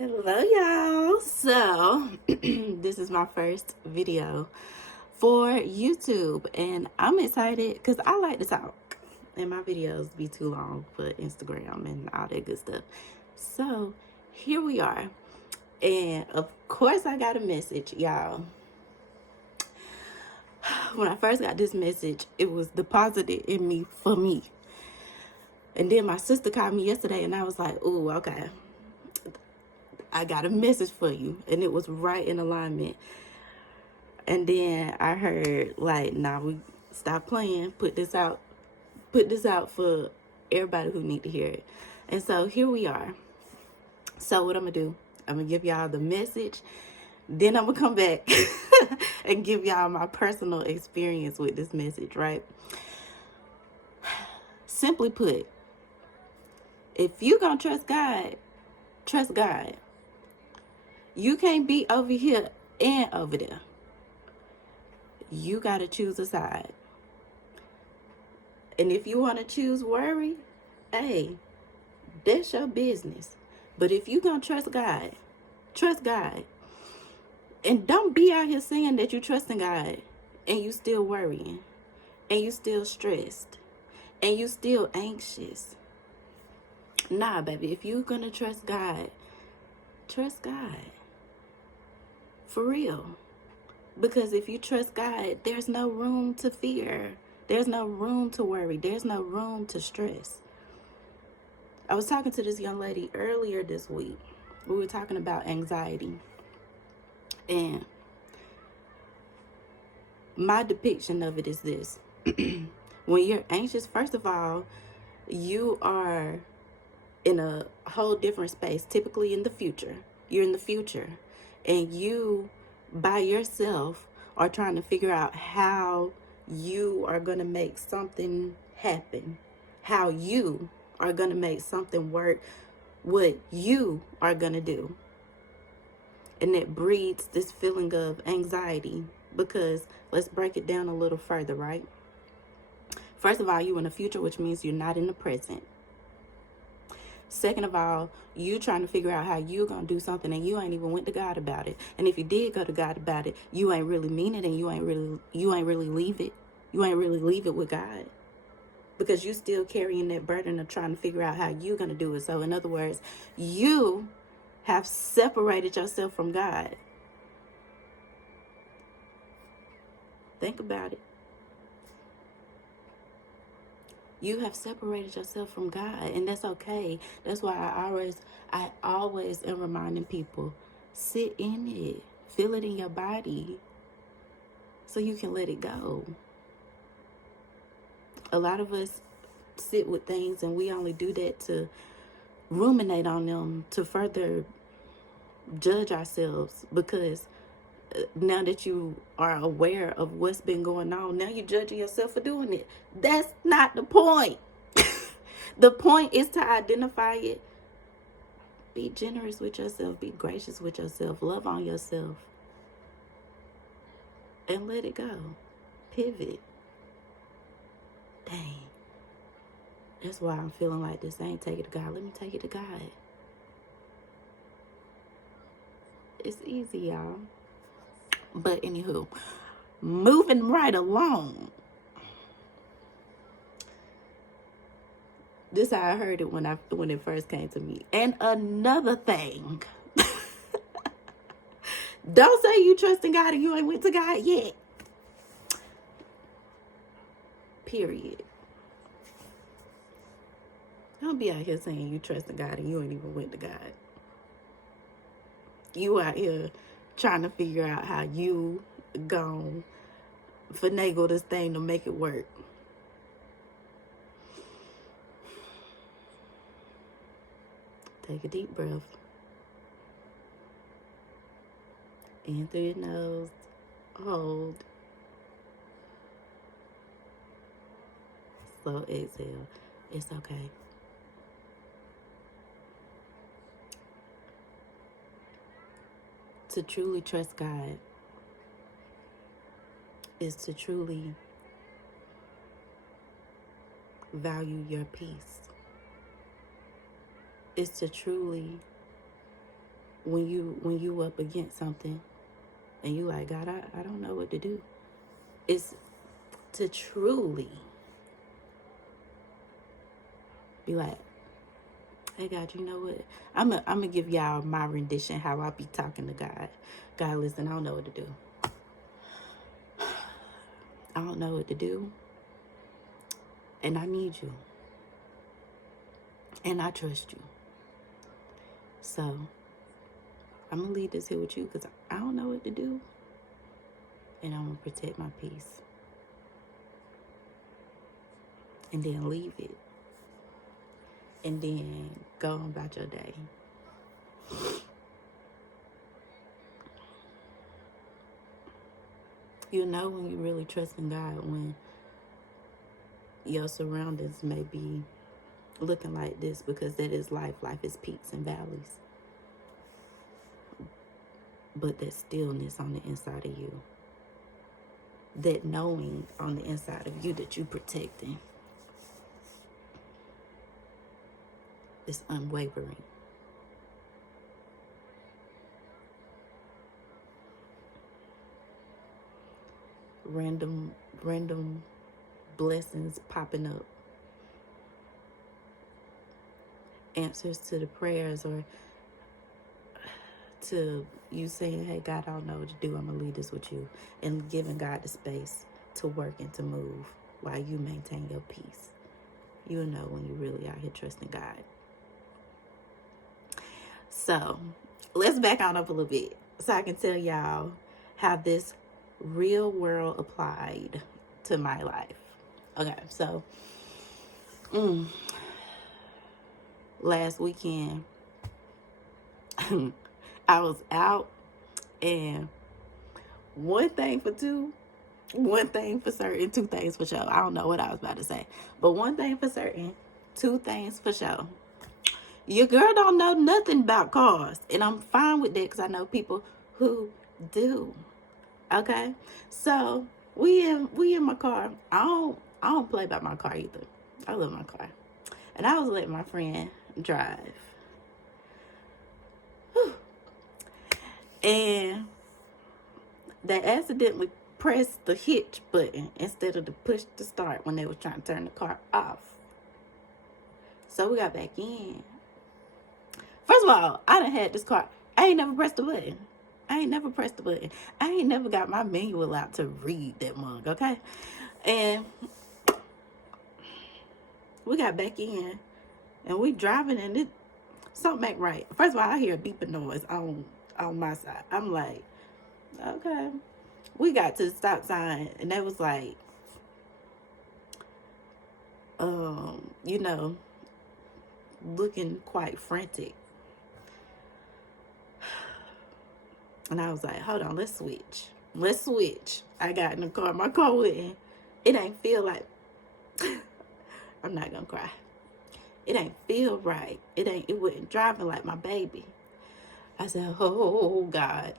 Hello y'all. So this is my first video for YouTube and I'm excited because I like to talk and my videos be too long for Instagram and all that good stuff. So here we are, and of course I got a message, y'all. When I first got this message, it was deposited in me for me, and then my sister called me yesterday and I was like, ooh, okay, I got a message for you, and it was right in alignment. And then I heard, like, nah, we stop playing, put this out for everybody who need to hear it. And so here we are. So what I'm gonna do, I'm gonna give y'all the message, then I'm gonna come back and give y'all my personal experience with this message, right? Simply put, if you gonna trust God, trust God. You can't be over here and over there. You got to choose a side. And if you want to choose worry, hey, that's your business. But if you going to trust God, trust God. And don't be out here saying that you trusting God and you still worrying and you still stressed and you still anxious. Nah, baby, if you're going to trust God, trust God. For real. Because if you trust God, there's no room to fear. There's no room to worry. There's no room to stress. I was talking to this young lady earlier this week. We were talking about anxiety. And my depiction of it is this. When you're anxious, first of all, you are in a whole different space, typically in the future. You're in the future. And you, by yourself, are trying to figure out how you are going to make something happen, how you are going to make something work, what you are going to do. And it breeds this feeling of anxiety because let's break it down a little further, right? First of all, you're in the future, which means you're not in the present. Second of all, you trying to figure out how you're going to do something and you ain't even went to God about it. And if you did go to God about it, you ain't really mean it and you ain't really leave it. You ain't really leave it with God. Because you still carrying that burden of trying to figure out how you're going to do it. So in other words, you have separated yourself from God. Think about it. You have separated yourself from God, and that's okay. That's why I always am reminding people, sit in it, feel it in your body, so you can let it go. A lot of us sit with things, and we only do that to ruminate on them, to further judge ourselves, because now that you are aware of what's been going on, now you're judging yourself for doing it. That's not the point. The point is to identify it. Be generous with yourself. Be gracious with yourself. Love on yourself. And let it go. Pivot. Dang. That's why I'm feeling like this. I ain't take it to God. Let me take it to God. It's easy, y'all. But anywho, moving right along. This is how I heard it when it first came to me. And another thing. Don't say you trust in God and you ain't went to God yet. Period. Don't be out here saying you trust in God and you ain't even went to God. You out here trying to figure out how you gon' finagle this thing to make it work. Take a deep breath. In through your nose. Hold. Slow exhale. It's okay. To truly trust God is to truly value your peace. Is to truly when you up against something and you like, God, I don't know what to do. It's to truly be like, hey God, you know what? I'm gonna give y'all my rendition how I be talking to God. God, listen, I don't know what to do. I don't know what to do. And I need you. And I trust you. So I'm gonna leave this here with you because I don't know what to do. And I'm gonna protect my peace. And then leave it. And then go on about your day. You know when you really trust in God, when your surroundings may be looking like this, because that is life. Life is peaks and valleys. But that stillness on the inside of you, that knowing on the inside of you that you're protecting, is unwavering. Random blessings popping up. Answers to the prayers, or to you saying, hey God, I don't know what to do. I'm going to leave this with you. And giving God the space to work and to move while you maintain your peace. You'll know when you really out here trusting God. So let's back on up a little bit so I can tell y'all how this real world applied to my life. Okay, so last weekend I was out, and one thing for certain, two things for sure. I don't know what I was about to say, but one thing for certain, two things for sure. Your girl don't know nothing about cars, and I'm fine with that because I know people who do. Okay, so we in my car. I don't play about my car either. I love my car, and I was letting my friend drive. Whew. And they accidentally pressed the hitch button instead of the push to start when they were trying to turn the car off. So we got back in. First of all, I done had this car. I ain't never pressed the button. I ain't never got my manual out to read that mug, okay? And we got back in, and we driving, and something ain't right. First of all, I hear a beeping noise on my side. I'm like, okay. We got to the stop sign, and they was like, looking quite frantic. And I was like, hold on, let's switch. I got in the car. My car wouldn't. It ain't feel like, I'm not gonna cry. It ain't feel right. It wasn't driving like my baby. I said, oh God.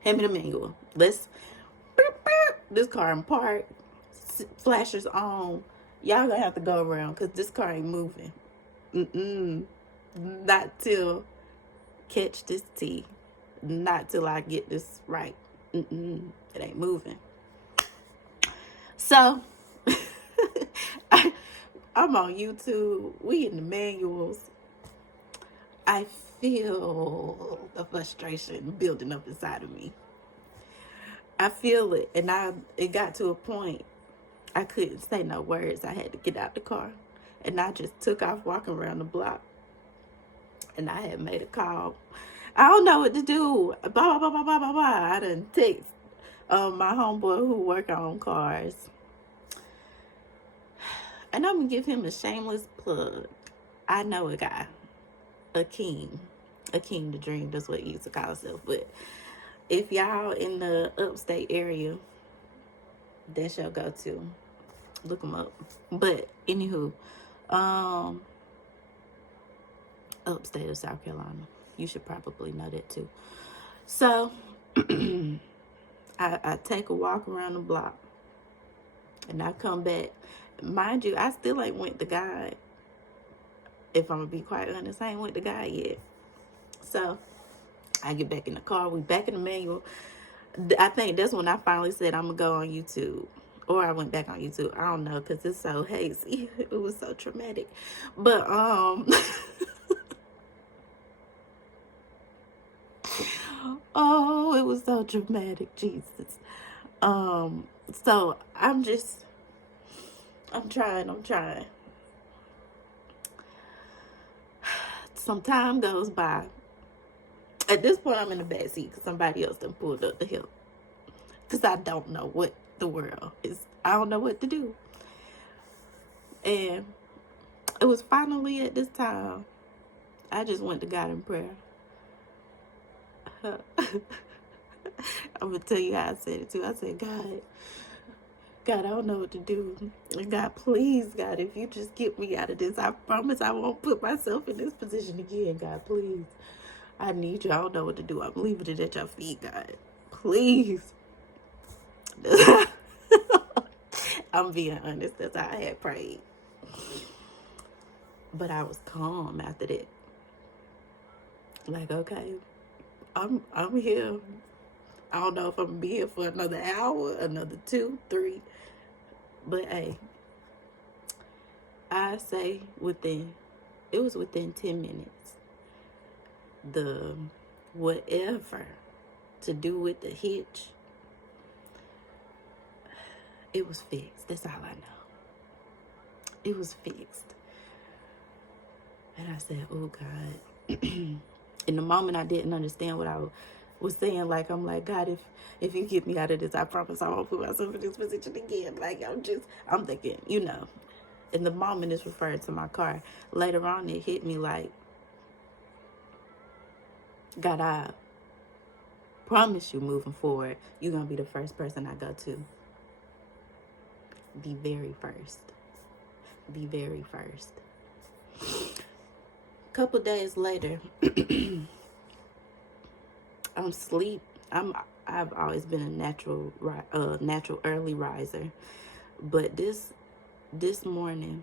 Hand me the manual. Let's, this car in park, flashers on. Y'all gonna have to go around because this car ain't moving. Not till catch this tea. Not till I get this right. It ain't moving. So I'm on YouTube. We in the manuals. I feel the frustration building up inside of me. I feel it, and it got to a point I couldn't say no words. I had to get out the car, and I just took off walking around the block. And I had made a call. I don't know what to do. Blah, blah, blah, blah, blah, blah, blah. I done text my homeboy who work on cars. And I'm going to give him a shameless plug. I know a guy. A king to dream. That's what he used to call himself. But if y'all in the upstate area, that's your go-to. Look him up. But anywho, upstate of South Carolina. You should probably know that too. So I take a walk around the block, and I come back. Mind you, I still ain't went to God. If I'm gonna be quite honest, I ain't went to God yet. So I get back in the car. We back in the manual. I think that's when I finally said I'm gonna go on YouTube, or I went back on YouTube. I don't know, because it's so hazy. It was so traumatic. But oh, it was so dramatic, Jesus. So I'm trying. Some time goes by. At this point, I'm in the back seat because somebody else done pulled up the hill. Because I don't know what the world is. I don't know what to do. And it was finally at this time, I just went to God in prayer. I'm going to tell you how I said it too. I said, God, I don't know what to do. God, please, God, if you just get me out of this, I promise I won't put myself in this position again. God, please. I need you. I don't know what to do. I'm leaving it at your feet, God. Please. I'm being honest. That's how I had prayed. But I was calm after that. Like, okay, I'm here. I don't know if I'm gonna be here for another hour, another 2, 3. But hey, I say it was within 10 minutes. The whatever to do with the hitch, it was fixed. That's all I know. It was fixed. And I said, oh God. In the moment, I didn't understand what I was saying. Like, I'm like, God, if you get me out of this, I promise I won't put myself in this position again. Like, I'm thinking, in the moment, it's referring to my car. Later on, it hit me like, God, I promise you, moving forward, you're going to be the first person I go to. The very first. The very first. A couple days later, I'm asleep. I've always been a natural early riser, but this morning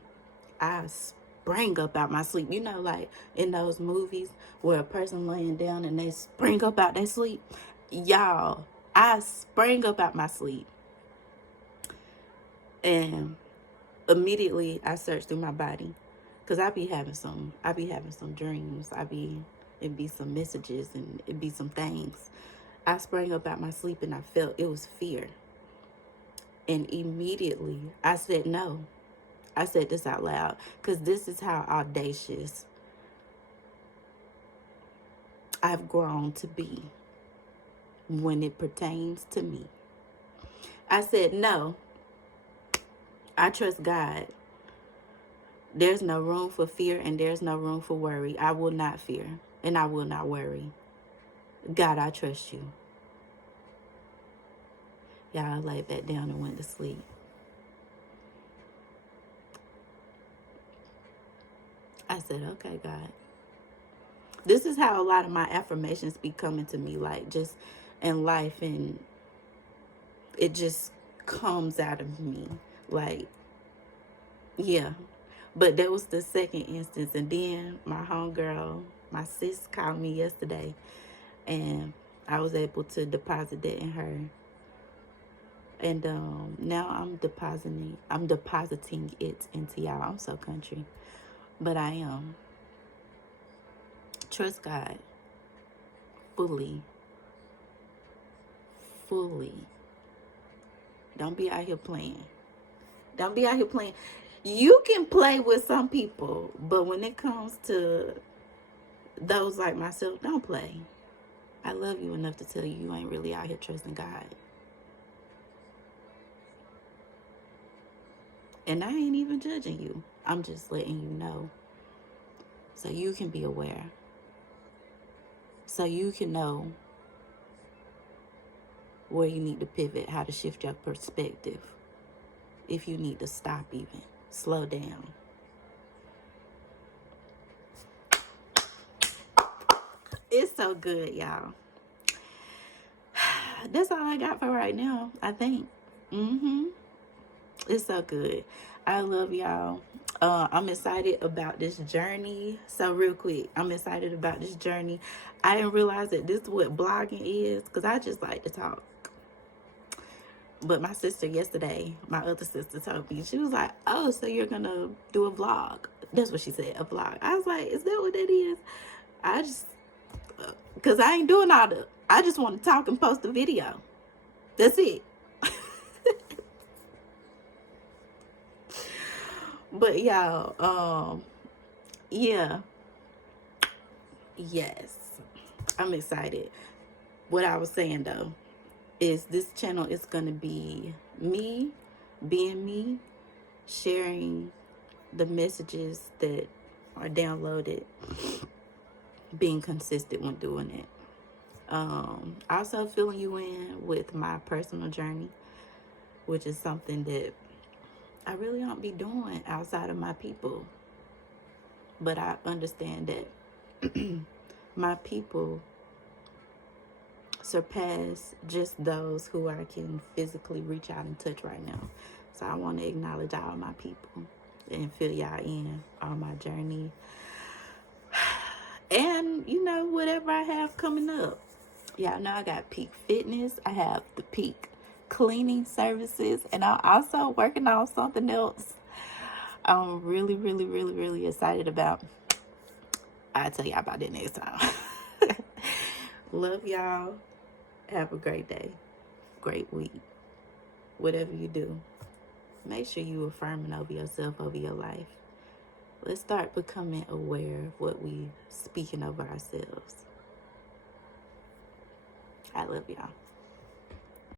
I sprang up out my sleep. Like in those movies where a person laying down and they spring up out their sleep. Y'all, I sprang up out my sleep, and immediately I searched through my body, cause I be having some dreams. It'd be some messages and it'd be some things. I sprang up out my sleep and I felt it was fear. And immediately I said no. I said this out loud, because this is how audacious I've grown to be when it pertains to me. I said no. I trust God. There's no room for fear and there's no room for worry. I will not fear and I will not worry. God, I trust you. Y'all, I laid back down and went to sleep. I said, okay, God. This is how a lot of my affirmations be coming to me, like just in life, and it just comes out of me. Like, yeah. But that was the second instance. And then my homegirl, my sis, called me yesterday, and I was able to deposit that in her. And now I'm depositing it into y'all. I'm so country. But I am. Trust God fully. Don't be out here playing. You can play with some people, but when it comes to those like myself, don't play. I love you enough to tell you ain't really out here trusting God. And I ain't even judging you. I'm just letting you know, so you can be aware. So you can know where you need to pivot, how to shift your perspective. If you need to stop even, slow down. It's so good, y'all. That's all I got for right now, I think. It's so good. I love y'all. I'm excited about this journey. So real quick, I'm excited about this journey. I didn't realize that this is what blogging is, because I just like to talk. But my sister yesterday, my other sister told me, she was like, oh, so you're going to do a vlog. That's what she said, a vlog. I was like, is that what that is? I just, because I ain't doing all the, I just want to talk and post a video. That's it. But y'all, yeah. Yes. I'm excited. What I was saying though is this channel is going to be me being me, sharing the messages that are downloaded, being consistent when doing it. Also filling you in with my personal journey, which is something that I really don't be doing outside of my people. But I understand that my people surpass just those who I can physically reach out and touch right now. So I want to acknowledge all my people and fill y'all in on my journey. And, you know, whatever I have coming up. Y'all know I got Peak Fitness. I have the Peak Cleaning Services. And I'm also working on something else I'm really, really, really, really excited about. I'll tell y'all about that next time. Love y'all. Have a great day. Great week. Whatever you do, make sure you affirming over yourself, over your life. Let's start becoming aware of what we speaking over ourselves. I love y'all.